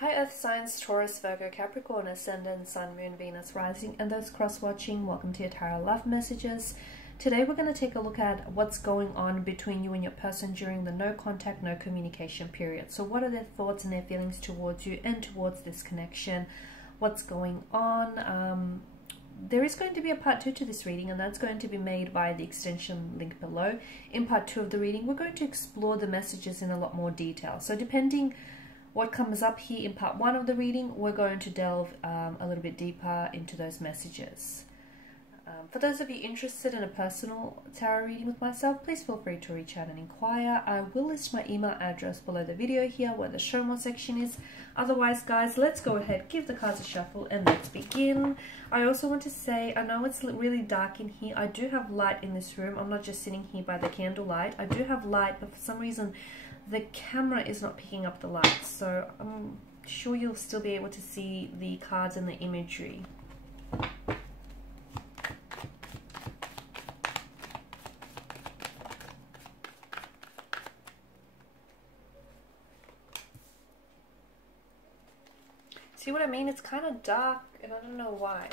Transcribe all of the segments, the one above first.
Hi Earth signs, Taurus, Virgo, Capricorn, Ascendant, Sun, Moon, Venus, Rising, and those cross-watching, welcome to your Tarot Love Messages. Today we're going to take a look at what's going on between you and your person during the no contact, no communication period. So what are their thoughts and their feelings towards you and towards this connection? What's going on? There is going to be a part 2 to this reading, and that's going to be made via the extension link below. In part 2 of the reading, we're going to explore the messages in a lot more detail. So depending what comes up here in part 1 of the reading, we're going to delve a little bit deeper into those messages. For those of you interested in a personal tarot reading with myself, please feel free to reach out and inquire. I will list my email address below the video here where the show more section is. Otherwise, guys, let's go ahead, give the cards a shuffle, and let's begin. I also want to say, I know it's really dark in here. I do have light in this room. I'm not just sitting here by the candlelight. I do have light, but for some reason the camera is not picking up the light, so I'm sure you'll still be able to see the cards and the imagery. See what I mean? It's kind of dark and I don't know why.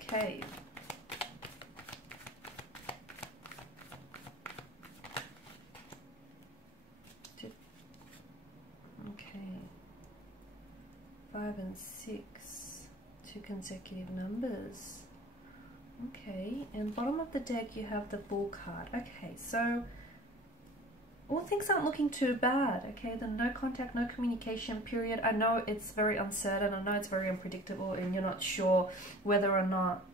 Okay. Okay. 5 and 6, 2 consecutive numbers. Okay, and bottom of the deck you have the Fool card. Okay, so all things aren't looking too bad. Okay, the no contact, no communication period. I know it's very uncertain. I know it's very unpredictable, and you're not sure whether or not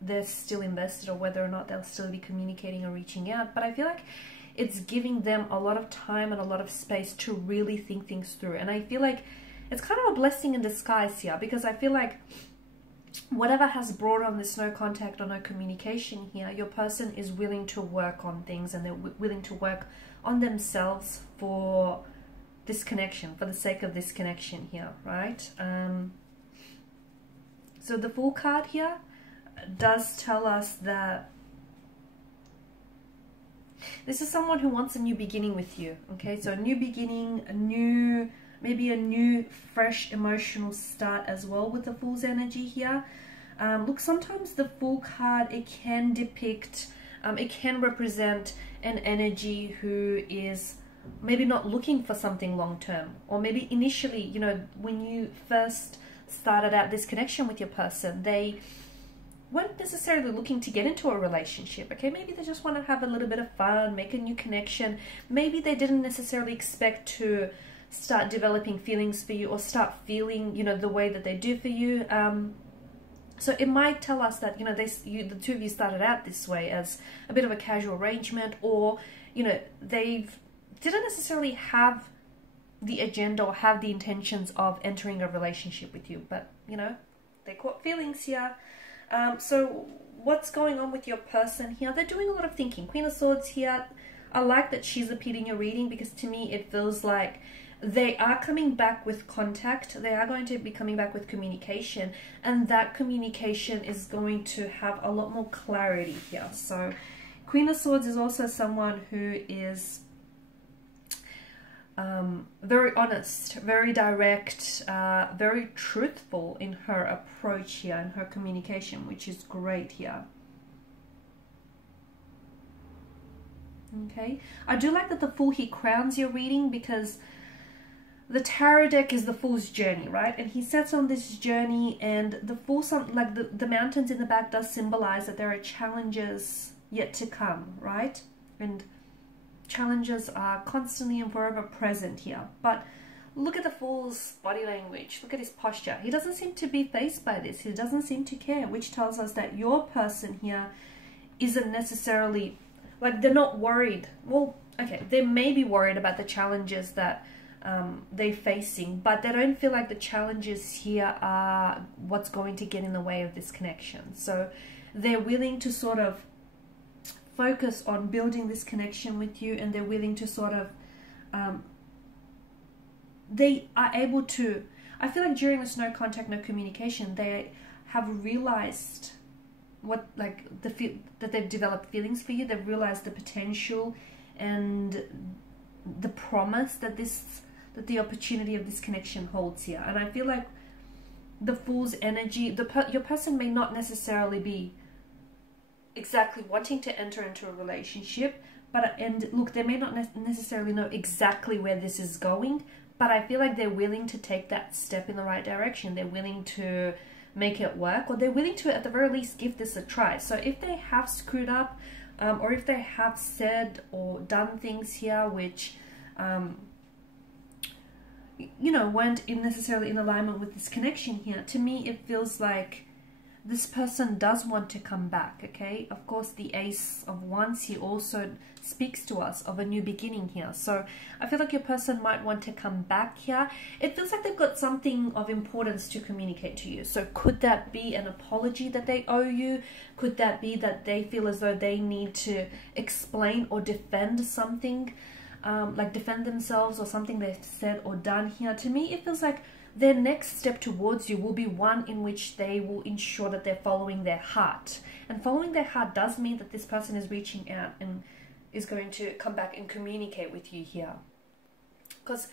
they're still invested or whether or not they'll still be communicating or reaching out. But I feel like it's giving them a lot of time and a lot of space to really think things through. And I feel like it's kind of a blessing in disguise here, because I feel like whatever has brought on this no contact or no communication here, your person is willing to work on things, and they're willing to work on themselves for this connection, for the sake of this connection here, right? So the Fool card here does tell us that this is someone who wants a new beginning with you. Okay, so a new beginning, maybe a new fresh emotional start as well with the Fool's energy here. Look, sometimes the Fool card, it can depict, it can represent an energy who is maybe not looking for something long term, or maybe initially, you know, when you first started out this connection with your person, they weren't necessarily looking to get into a relationship. Okay, maybe they just want to have a little bit of fun, make a new connection. Maybe they didn't necessarily expect to start developing feelings for you or start feeling, you know, the way that they do for you. So it might tell us that, you know, the two of you started out this way as a bit of a casual arrangement, or, you know, they didn't necessarily have the agenda or have the intentions of entering a relationship with you, but, you know, they caught feelings here. So what's going on with your person here? They're doing a lot of thinking. Queen of Swords here. I like that she's appeared in your reading, because to me it feels like they are coming back with contact. They are going to be coming back with communication, and that communication is going to have a lot more clarity here. So Queen of Swords is also someone who is very honest, very direct, very truthful in her approach here and her communication, which is great here. Okay, I do like that the Fool, he crowns your reading, because the tarot deck is the Fool's journey, right? And he sets on this journey, and the Fool, like the mountains in the back does symbolize that there are challenges yet to come, right? And challenges are constantly and forever present here. But look at the Fool's body language. Look at his posture. He doesn't seem to be fazed by this. He doesn't seem to care, which tells us that your person here isn't necessarily, like, they're not worried. Well, okay, they may be worried about the challenges that they're facing, but they don't feel like the challenges here are what's going to get in the way of this connection. So they're willing to sort of focus on building this connection with you, and they're willing to sort of they are able to, I feel like during this no contact, no communication, they have realized what, like, that they've developed feelings for you. They've realized the potential and the promise that the opportunity of this connection holds here. And I feel like the Fool's energy, your person may not necessarily be exactly wanting to enter into a relationship, but, and look, they may not necessarily know exactly where this is going, but I feel like they're willing to take that step in the right direction. They're willing to make it work, or they're willing to at the very least give this a try. So if they have screwed up, or if they have said or done things here which you know, weren't necessarily in alignment with this connection here, to me it feels like this person does want to come back, okay? Of course, the Ace of Wands here also speaks to us of a new beginning here. So I feel like your person might want to come back here. It feels like they've got something of importance to communicate to you. So could that be an apology that they owe you? Could that be that they feel as though they need to explain or defend something, like defend themselves or something they've said or done here? To me, it feels like their next step towards you will be one in which they will ensure that they're following their heart. And following their heart does mean that this person is reaching out and is going to come back and communicate with you here. Because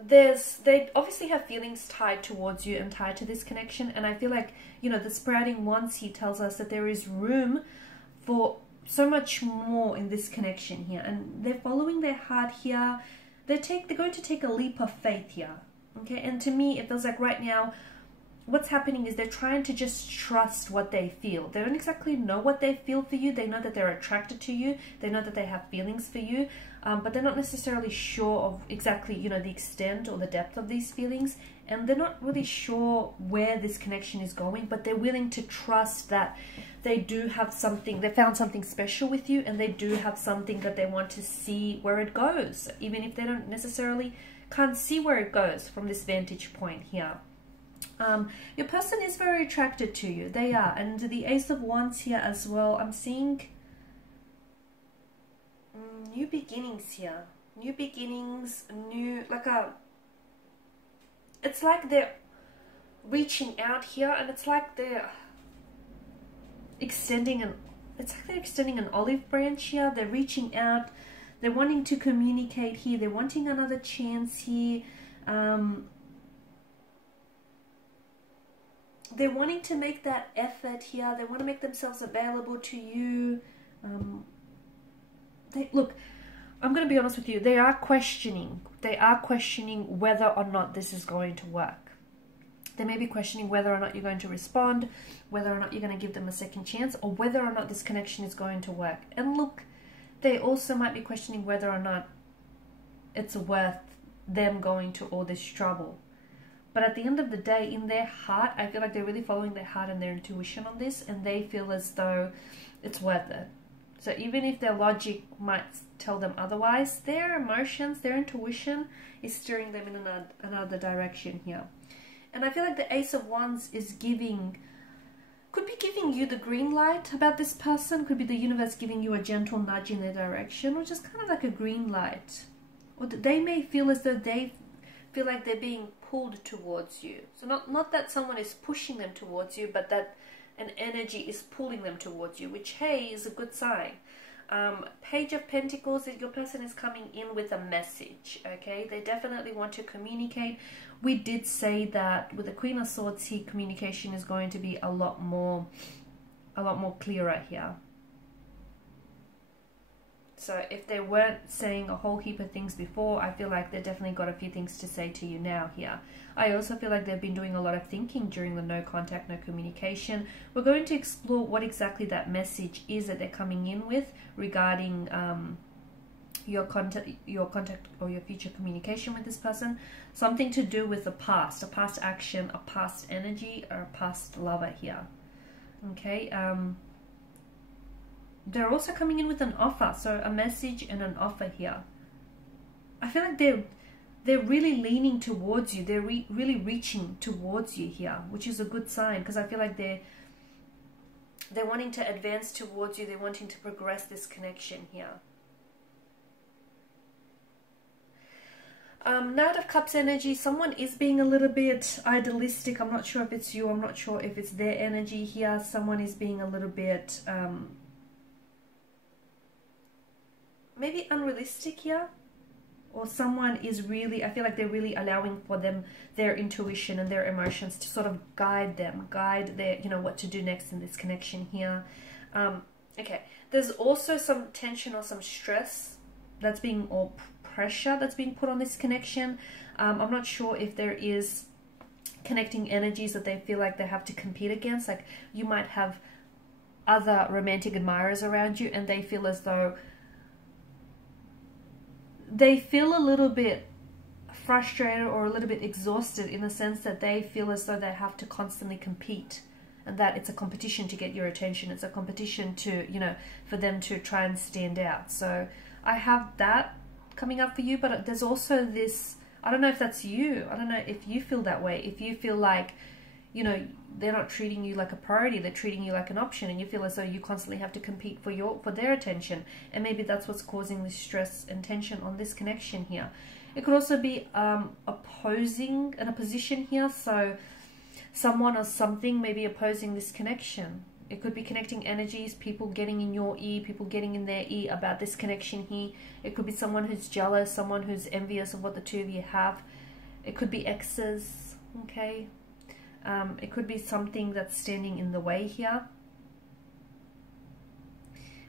they obviously have feelings tied towards you and tied to this connection. And I feel like, you know, the Sprouting Wands here tells us that there is room for so much more in this connection here. And they're following their heart here. They're going to take a leap of faith here. Okay, and to me, it feels like right now, what's happening is they're trying to just trust what they feel. They don't exactly know what they feel for you. They know that they're attracted to you. They know that they have feelings for you, but they're not necessarily sure of exactly, you know, the extent or the depth of these feelings. And they're not really sure where this connection is going, but they're willing to trust that they do have something, they found something special with you, and they do have something that they want to see where it goes, even if they don't necessarily can't see where it goes from this vantage point here. Your person is very attracted to you. They are. And the Ace of Wands here as well. I'm seeing new beginnings here. New beginnings, it's like they're reaching out here, and it's like they're extending an olive branch here. They're reaching out. They're wanting to communicate here. They're wanting another chance here. They're wanting to make that effort here. They want to make themselves available to you. Look, I'm going to be honest with you. They are questioning. They are questioning whether or not this is going to work. They may be questioning whether or not you're going to respond, whether or not you're going to give them a second chance, or whether or not this connection is going to work. And look, they also might be questioning whether or not it's worth them going to all this trouble. But at the end of the day, in their heart, I feel like they're really following their heart and their intuition on this, and they feel as though it's worth it. So even if their logic might tell them otherwise, their emotions, their intuition is steering them in another direction here. And I feel like the Ace of Wands is could be giving you the green light about this person. Could be the universe giving you a gentle nudge in their direction, or just kind of like a green light. Or they may feel as though they feel like they're being pulled towards you. So not that someone is pushing them towards you, but that an energy is pulling them towards you, which, hey, is a good sign. Page of Pentacles, that your person is coming in with a message, okay? They definitely want to communicate. We did say that with the Queen of Swords here, communication is going to be a lot more clearer here. So if they weren't saying a whole heap of things before, I feel like they've definitely got a few things to say to you now here. I also feel like they've been doing a lot of thinking during the no contact, no communication. We're going to explore what exactly that message is that they're coming in with regarding your contact or your future communication with this person. Something to do with the past, a past action, a past energy, or a past lover here. Okay. They're also coming in with an offer, so a message and an offer here. I feel like they're really leaning towards you. They're really reaching towards you here, which is a good sign, because I feel like They're wanting to advance towards you. They're wanting to progress this connection here. Knight of Cups energy, someone is being a little bit idealistic. I'm not sure if it's you, I'm not sure if it's their energy here. Someone is being a little bit maybe unrealistic here, or someone is really, I feel like they're really allowing for their intuition and their emotions to sort of guide their, you know, what to do next in this connection here. Okay, there's also some tension or some stress that's being, or pressure that's being put on this connection. I'm not sure if there is connecting energies that they feel like they have to compete against. Like, you might have other romantic admirers around you and they feel as though they feel a little bit frustrated or a little bit exhausted, in the sense that they feel as though they have to constantly compete, and that it's a competition to get your attention. It's a competition to, you know, for them to try and stand out. So I have that coming up for you, but there's also this, I don't know if that's you. I don't know if you feel that way. If you feel like, you know, they're not treating you like a priority, they're treating you like an option, and you feel as though you constantly have to compete for their attention, and maybe that's what's causing this stress and tension on this connection here. It could also be opposing, an opposition here, so someone or something may be opposing this connection. It could be connecting energies, people getting in your ear, people getting in their ear about this connection here. It could be someone who's jealous, someone who's envious of what the two of you have. It could be exes, okay? It could be something that's standing in the way here.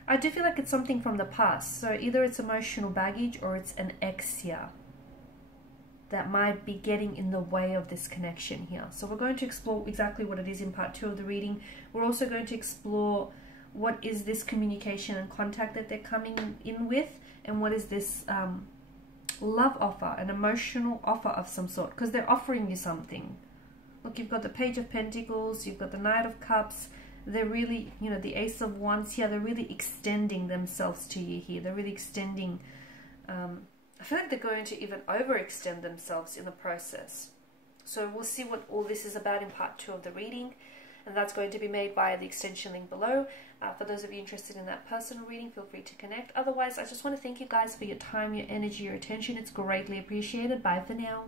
I do feel like it's something from the past. So either it's emotional baggage or it's an ex here that might be getting in the way of this connection here. So we're going to explore exactly what it is in part 2 of the reading. We're also going to explore what is this communication and contact that they're coming in with, and what is this love offer, an emotional offer of some sort, because they're offering you something. Look, you've got the Page of Pentacles, you've got the Knight of Cups. They're really, you know, the Ace of Wands here, they're really extending themselves to you here. They're really extending, I feel like they're going to even overextend themselves in the process. So we'll see what all this is about in part 2 of the reading, and that's going to be made via the extension link below. For those of you interested in that personal reading, feel free to connect. Otherwise, I just want to thank you guys for your time, your energy, your attention. It's greatly appreciated. Bye for now.